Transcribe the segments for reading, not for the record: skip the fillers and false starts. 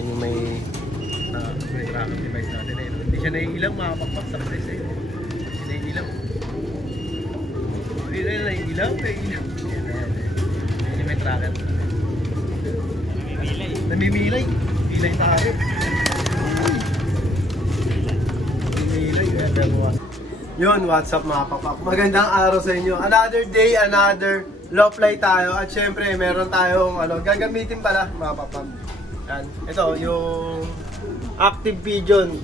Ayan yung may tracking device natin. Ayan. Hindi siya naiilang mga kapakpak sa press. Hindi siya naiilang. Naiilang. Ayan. Ayan yung may tracker. Namimilay. Pilay tayo. Namimilay. Yun, what's up mga papak. Magandang araw sa inyo. Another day, another low fly tayo. At syempre, meron tayong gagamitin pala mga papak. Yan. Ito, yung Active Pigeon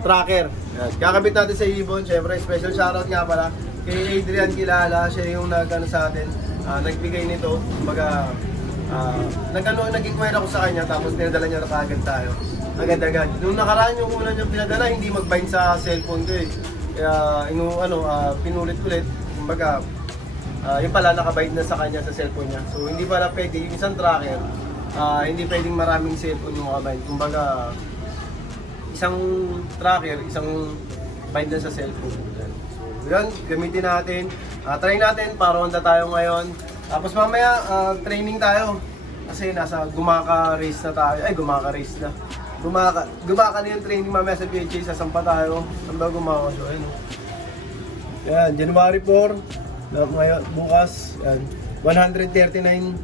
tracker. Yan. Kakabit natin sa ibon. Syempre, special shoutout nga pala kay Adrian Kilala. Siya yung sa atin. Nagbigay nito. Kumbaga, nag-inquire ako sa kanya. Tapos pinadala niya na kaagad tayo. Agad-agad. Nung nakaraan yung una niyang pinadala, hindi mag-bind sa cellphone ko eh. Kaya pinulit-ulit. Kumbaga, yung pala nakabind na sa kanya sa cellphone niya. So hindi pala pwede, yung isang tracker, hindi pwedeng maraming cellphone yung makabind. Kumbaga, isang tracker, isang bind na sa cellphone. So yun, gamitin natin. Try natin, paronda tayo ngayon. Tapos mamaya, training tayo. Kasi nasa gumaka-race na tayo. Ay, gumaka-race na. Gumaka na yung training mamaya sa PHA, sasampa tayo. Saan ba gumaka? So, ayun. Yan, January 4. Ngayon, bukas. Yan. 139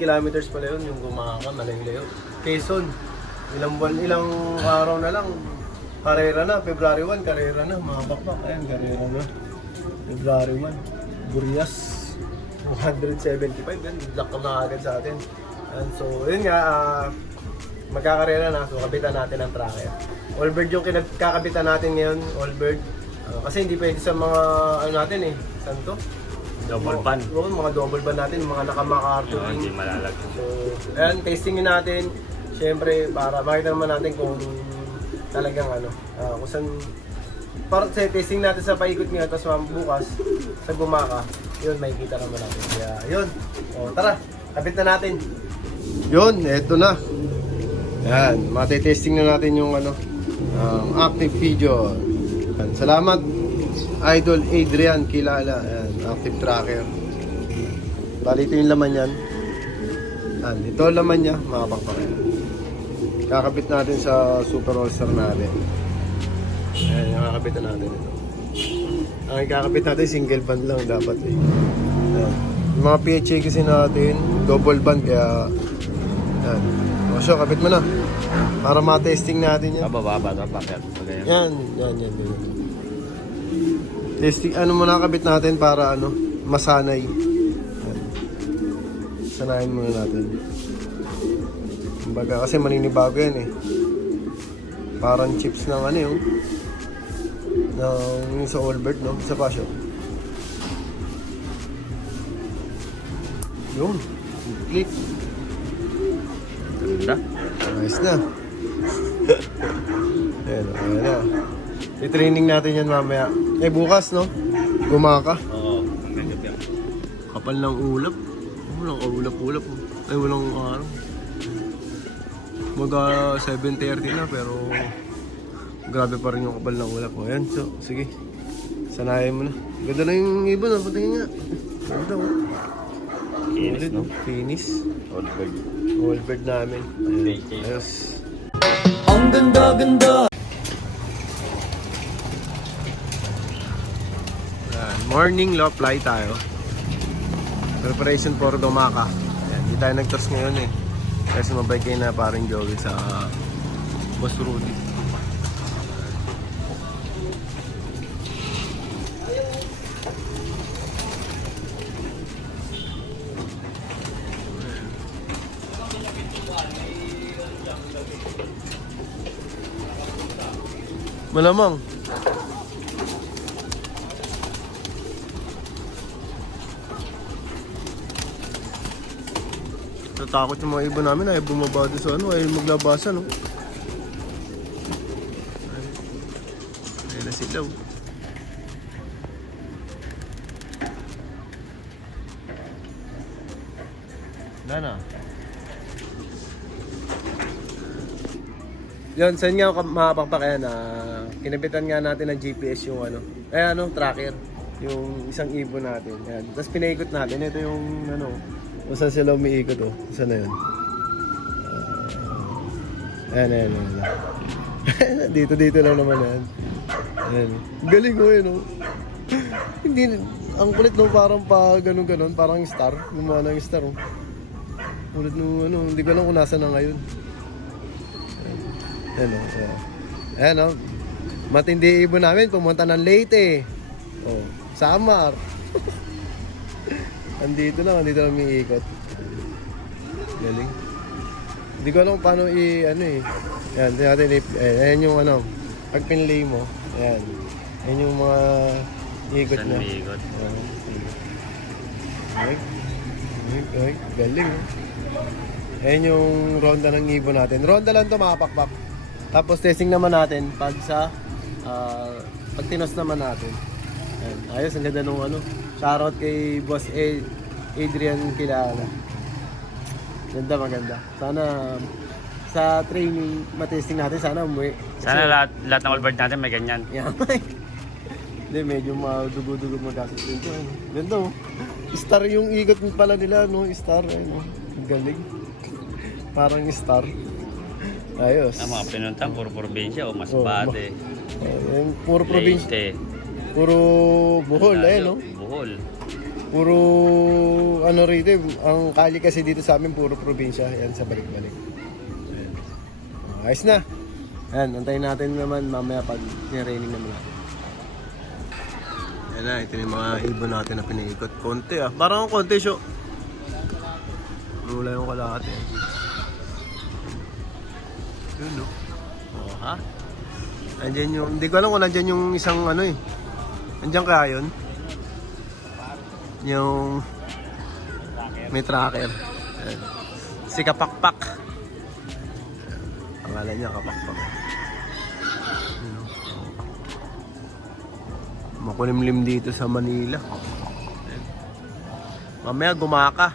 kilometers pala yun yung gumaka, malayo-layo. Quezon. Ilang araw na lang. Karera na, February 1, karera na. Mga bakbak, ayan, karera na. February 1. Burias. 175, yan. Lock na agad sa atin. And so, yun nga, magkakarera na. So, kabitan natin ang tracker. Allbird yung kinakabitan natin ngayon, allbird. Kasi hindi pwede sa mga, natin eh, saan to? Double ban. Oo, mga double ban natin, mga nakamaka-arto. Hindi malalag. So, ayan, testingin natin. Siyempre, para makita naman natin kung talagang kung saan, para sa testing natin sa paikot ngayon, tapos bukas, sa gumaka, yun, makikita naman natin. Kaya, yun. O, tara, kabit na natin. Yun, eto na. Yan, matitesting na natin yung Active Pigeon. Yan, salamat Idol Adrian Kilala. Yan, Active Tracker. Bali ito yung laman yan. Yan, ito ang laman niya, mga pakpakin. Kakabit natin sa Super All-Star natin. Yan, yung kakabitan natin ito. Ang kakabit natin single band lang dapat eh. Yan. Yung mga PHA kasi natin, double band kaya yan. O siya, kabit mo na. Para ma-testing natin yan. Bababa ito, bakit? Yan. Testing, muna kabit natin para masanay. Yan. Sanayin muna natin. Kumbaga kasi maninibago yan eh. Parang chips ng yung sa Allbird, no? Sa pasyo. Yun. Click. Ganda. Nice na. Ayan na. I-training natin yan mamaya. Bukas, no? Gumaka. Oo. Medyo biyak. Kapal ng ulap. Walang kaulap-ulap. Ay, walang araw. Mag 7:30 na, pero grabe pa rin yung kapal ng ulap. Ayan, so, sige. Sanayin mo na. Ganda na yung ibon, patingin nga. Ganda, Kinis, no? Finish. Allbird. Allbird namin. Ayos. Ang ganda-ganda. Morning low fly tayo. Preparation for Gumaka. Ayan, hindi tayo nag-toss ngayon eh. Kasi mabay kayo na parang jogging sa Boss Rudy. Malamang. Natakot yung mga ibon namin ay bumaba doon sa ay maglabasan, no? Ayun na sila, oh. Wala na. Yun, saan nga makapakpak yan, kinabitan nga natin ng GPS yung tracker. Yung isang ibon natin. Yan. Tapos pinaikot natin. Ito yung kung saan sila umiikot, oh. Saan na yun? Ayan. Dito lang naman yan. Ayan. Galing mo yun, oh. Hindi, ang kulit no, parang pa ganun, parang star. Gumawa ng star, oh. Kulit no, hindi ko alam kung nasa na ngayon. Ayan, oh. Ayan, oh. Matindi ibon namin, pumunta ng Leyte. Oh, Samar. Andito lang umiikot. Galing. Hindi ko alam paano Yan, ayan yung pag pinlay mo, ayan. Ayan yung mga ikot Saan niya. may ikot? Ay, galing. Ayan yung ronda ng ibon natin. Ronda lang ito, mga pakpak. Tapos testing naman natin pag tinos naman natin. Ayan. Ayos, ang ganda nung shoutout kay Boss Adrian Kilala. Maganda. Sana sa training matesting natin, sana umuwi. Sana lahat ng all bird natin may ganyan. Yamay. Hindi, medyo madugo-dugo magastos din ito. Ganda, oh. Star yung ikot pala nila, no? Star, galing. Parang star. Ayos. Ang mga pinuntang puro probinsya o Masbate. Puro probinsya. Leyte. Puro Bohol, no? Bohol. Puro rito, ang kali kasi dito sa amin puro probinsya. Yan, sa balik-balik. Ayan. Ayos na. Ayan, antayin natin naman mamaya pag niraining naman natin. Ayan na, ito yung mga ibon natin na pinaikot. Konti parang konti siya. Wala yung kalahati. Yun, no? Oh, ha? Andyan yung, hindi ko alam kung nandyan yung isang andyan kaya yun? Yung may tracker. Ayan. Si Kapakpak. Pangalan niya Kapakpak. Makulimlim dito sa Manila. Ayan. Mamaya gumaka.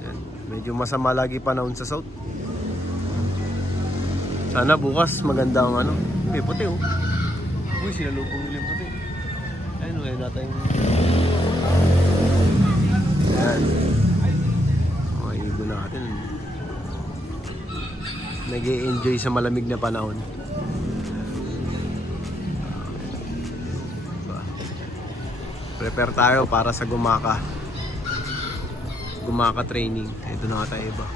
Ayan. Medyo masama lagi panahon sa south. Sana bukas maganda ang may puti, oh. Uy, sinalubong nila yung puti. Ayun, ngayon natin. Ayan. Mga ibon natin. Nag-i-enjoy sa malamig na panahon. Prepare tayo para sa gumaka training. Ito na tayo iba.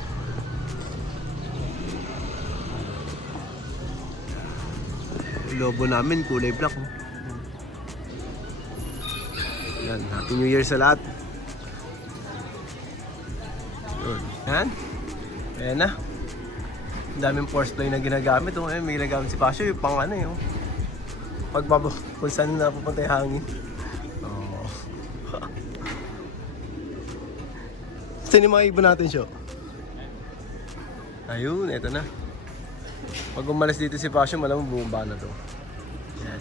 Lobo namin kulay black, oh. Yan, Happy New Year sa lahat. Yan. Ayan na. Ang daming force play na ginagamit, oh. Ayan, may ginagamit si Pasio yung pang oh. Kung saan na pupunta yung hangin. Oh. Saan yung mga ibon natin, Syo? Ayun, eto na. Pag umalis dito si Pasio, malamang bumaba na to. Yan.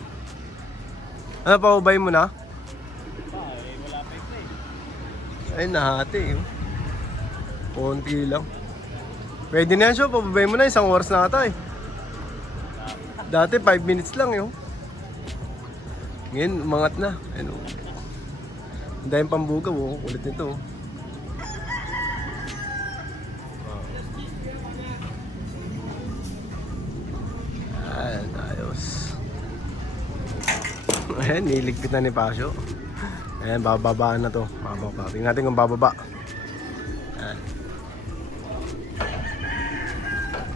Ano, paubay mo na? Wala pa ito eh. Ay, nahati eh. Konti lang. Pwede na yan, Syo. Pababay mo na. 1 oras na ata eh. Dati 5 minutes lang yun. Ngayon, umangat na. Ano? Ang dahil pambugaw, oh. Ulit nito. Ayan, ayos. Ayan, niligpit na ni Pasio. Ayan, bababaan na to. Bababa. Tingnan natin kung bababa. Ayan.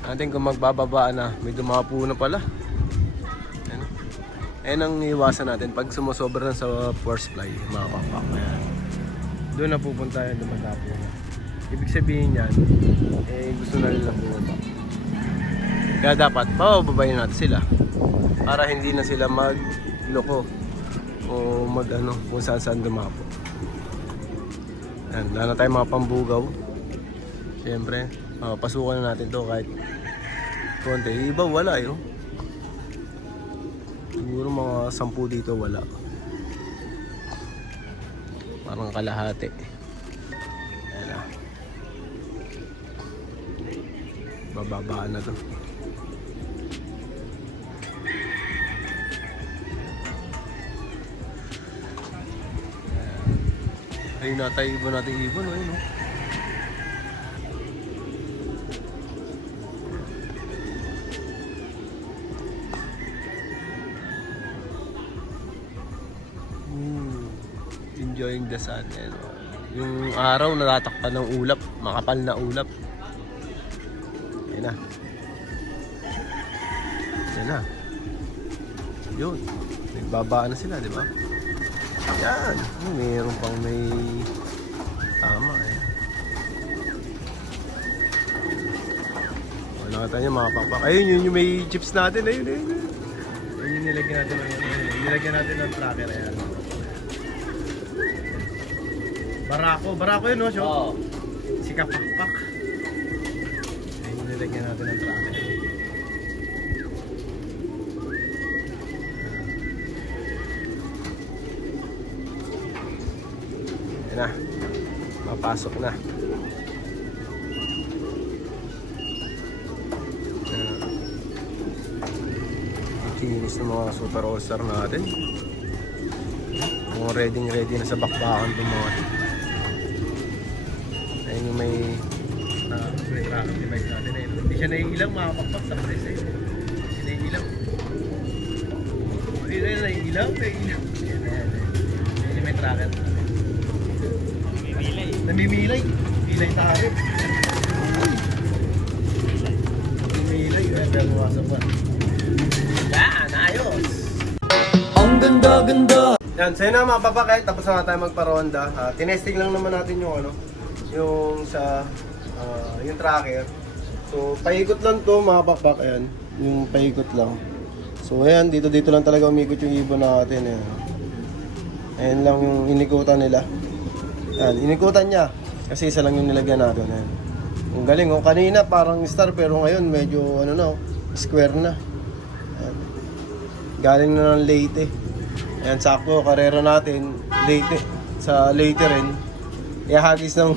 Natin kung magbababa na. May dumapo na pala. Ayan. Ayan ang iwasan natin pag sumusobra na sa force fly, mga kapak. Ayan. Doon na pupunta yan, dumadapo na. Ibig sabihin yan, gusto na nilang bumaba. Kaya dapat pababayin natin sila para hindi na sila magloko o kung saan dumapo. Yan, wala na tayong mga pambugaw. Siyempre, pasukan na natin to kahit konti. Iba wala yun. Siguro mga 10 dito wala. Parang kalahati. Yan na. Bababaan na to. Ayun natay ibon natin ibon, ayun, no? enjoying the sun. Ayan, oh. Yung araw natatakpan ng ulap, makapal na ulap. Ayan na. Ayan na. Yun. Nagbabaan na sila, di ba? Yan. Mayroon pang may tama eh. Nakita niyo mga pakpak. Ayun, yun yung may chips natin. Ayun. Ayun yung nilagyan natin. Nilagyan natin ng tracker. Ayan. Barako yun, no? Oo. Si Kapakpak. Ayun yung nilagyan natin ng tracker. Ayan na. Mapasok na. Kinis ng mga super all-star natin. Mga ready na sa bakbakan itong mga. Ayun yung may tracking device natin. Hindi siya naiilang mga pakpak sa press eh. Hindi siya naiilang. Hindi na naiilang. Ayun yung may tracker. Namimilay. Pilay tayo. Namimilay. Pero mawasa pa. Yan, ayos! Ang ganda-ganda. Yan, sa'yo na mga papakay, tapos na nga tayo magparonda. Tinesting lang naman natin yung ano, yung sa, yung tracker. So, paikot lang to mga papak, ayan. Yung paikot lang. So, ayan, dito lang talaga umikot yung ibon natin. Ayan, ayan lang yung inikutan nila. Ayan, inikutan niya. Kasi isa lang yung nilagyan natin. Ayan. Ang galing, oh. Kanina parang star, pero ngayon medyo, ano na, square na. Ayan. Galing na ng Leyte. Ayan, sakto, karera natin, Leyte. Sa Leyte rin. Ihagis ng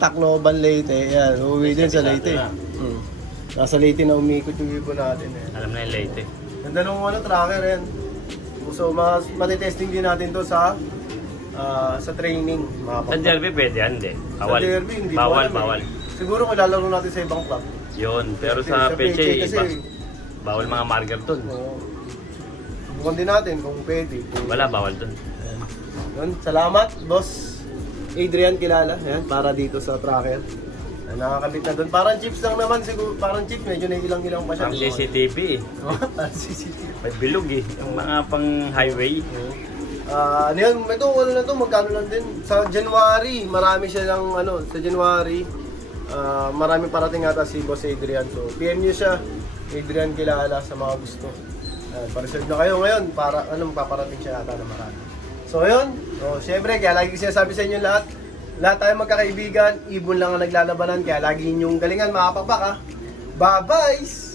Tacloban, Leyte. Ayan, uuwi din sa Leyte. Nasa Leyte na umikot yung ibon natin. Ayan. Alam na yung late eh. Yung dalawang tracker yan. So, matitesting din natin to sa training. Sa derby pwede yan, hindi. Sa derby, hindi ko Bawal, alam, bawal. Siguro kung lalaro natin sa ibang club. Yun, pero sa Sa PCA, PCA kasi, bawal mga marker dun. Subukan din natin kung pwede. Wala, bawal dun. Yun, salamat, boss Adrian kilala. Ayan, para dito sa tracker. Ayan, nakakabit na doon. Parang chips lang naman siguro. Parang chips, medyo na ilang-ilang pa siya. Ang CCTV eh. Parang CCTV. May bilog eh. Yung mga pang highway. Ano yan, ito, ano na to, magkano lang din. Sa January, marami siya ng, sa January, marami parating ata si Boss Adrian. So, PM nyo siya, Adrian kilala sa mga gusto. Pa-reserve na kayo ngayon para, paparating siya ata na marami. So, yun. So, syempre, kaya lagi ko sinasabi sa inyo lahat tayo magkakaibigan, ibon lang ang naglalabanan, kaya lagi ninyong galingan, mga papak, ha. Bye-bye!